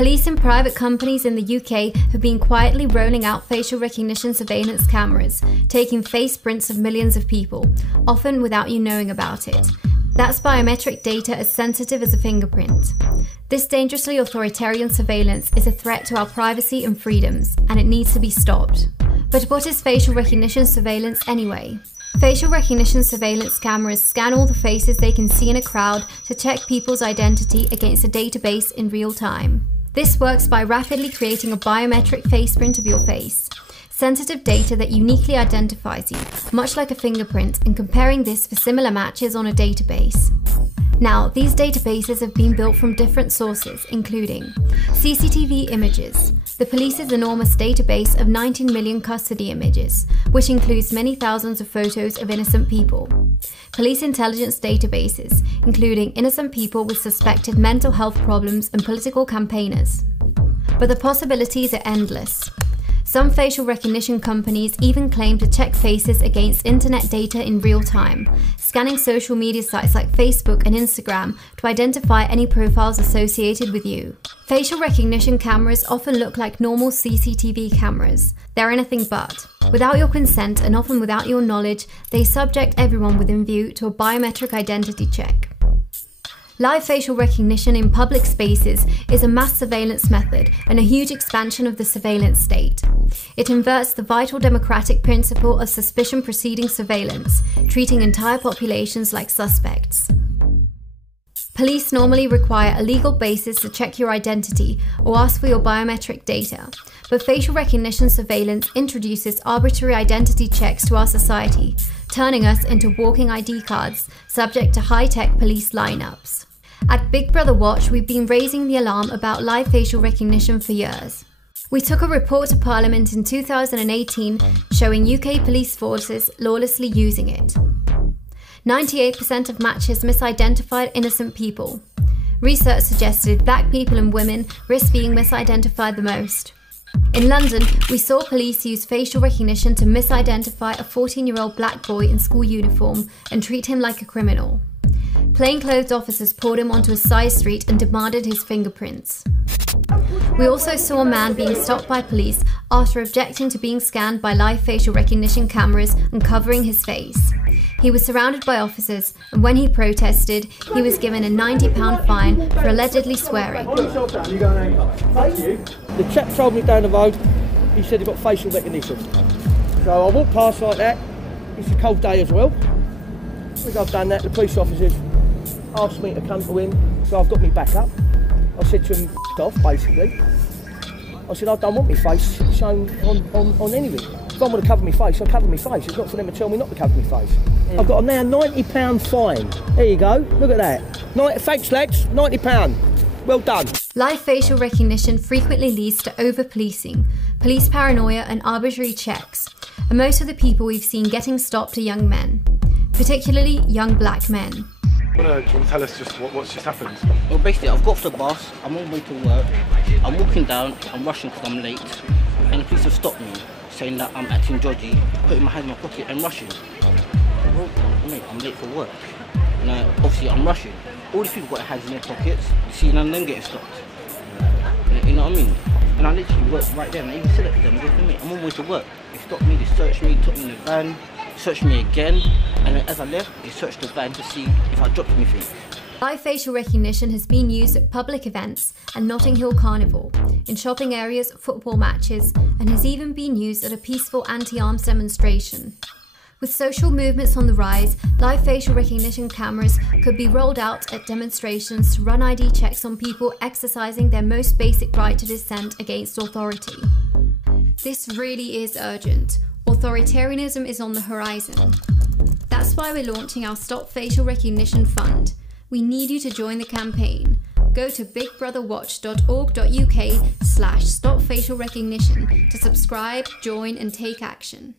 Police and private companies in the UK have been quietly rolling out facial recognition surveillance cameras, taking face prints of millions of people, often without you knowing about it. That's biometric data as sensitive as a fingerprint. This dangerously authoritarian surveillance is a threat to our privacy and freedoms, and it needs to be stopped. But what is facial recognition surveillance anyway? Facial recognition surveillance cameras scan all the faces they can see in a crowd to check people's identity against a database in real time. This works by rapidly creating a biometric face print of your face, sensitive data that uniquely identifies you, much like a fingerprint, and comparing this for similar matches on a database. Now, these databases have been built from different sources, including CCTV images, the police's enormous database of 19 million custody images, which includes many thousands of photos of innocent people, police intelligence databases, including innocent people with suspected mental health problems and political campaigners. But the possibilities are endless. Some facial recognition companies even claim to check faces against internet data in real time, scanning social media sites like Facebook and Instagram to identify any profiles associated with you. Facial recognition cameras often look like normal CCTV cameras. They're anything but. Without your consent and often without your knowledge, they subject everyone within view to a biometric identity check. Live facial recognition in public spaces is a mass surveillance method and a huge expansion of the surveillance state. It inverts the vital democratic principle of suspicion preceding surveillance, treating entire populations like suspects. Police normally require a legal basis to check your identity or ask for your biometric data, but facial recognition surveillance introduces arbitrary identity checks to our society, turning us into walking ID cards subject to high-tech police lineups. At Big Brother Watch, we've been raising the alarm about live facial recognition for years. We took a report to Parliament in 2018 showing UK police forces lawlessly using it. 98% of matches misidentified innocent people. Research suggested black people and women risk being misidentified the most. In London, we saw police use facial recognition to misidentify a 14-year-old black boy in school uniform and treat him like a criminal. Plainclothes officers poured him onto a side street and demanded his fingerprints. We also saw a man being stopped by police after objecting to being scanned by live facial recognition cameras and covering his face. He was surrounded by officers, and when he protested, he was given a £90 fine for allegedly swearing. The chap told me down the road, he said he got facial recognition. So I walked past like that. It's a cold day as well. As I've done that, the police officers asked me to come to him, so I've got me back up. I said to him, off, basically. I said, I don't want my face shown on anything. If I want to cover my face, I'll cover my face. It's not for them to tell me not to cover my face. I've got a now £90 fine. There you go, look at that. Thanks lads, £90. Well done. Live facial recognition frequently leads to over-policing, police paranoia and arbitrary checks, and most of the people we've seen getting stopped are young men, particularly young black men. Do you want to tell us just what's just happened? Well, basically, I've got off the bus, I'm on my way to work, I'm walking down, I'm rushing because I'm late, and the police have stopped me, saying that I'm acting dodgy, putting my hand in my pocket and rushing. Well, mate, I'm late for work. Now, obviously, I'm rushing. All these people got their hands in their pockets, you see none of them getting stopped. You know what I mean? And I literally worked right there, and I even said it to them, I go, mate, I'm on my way to work. They stopped me, they searched me, took me in the van, searched me again, and then as I left, they searched the van to see if I dropped anything. Live facial recognition has been used at public events and Notting Hill Carnival, in shopping areas, football matches, and has even been used at a peaceful anti-arms demonstration. With social movements on the rise, live facial recognition cameras could be rolled out at demonstrations to run ID checks on people exercising their most basic right to dissent against authority. This really is urgent. Authoritarianism is on the horizon. That's why we're launching our Stop Facial Recognition Fund. We need you to join the campaign. Go to bigbrotherwatch.org.uk/stopfacialrecognition to subscribe, join and take action.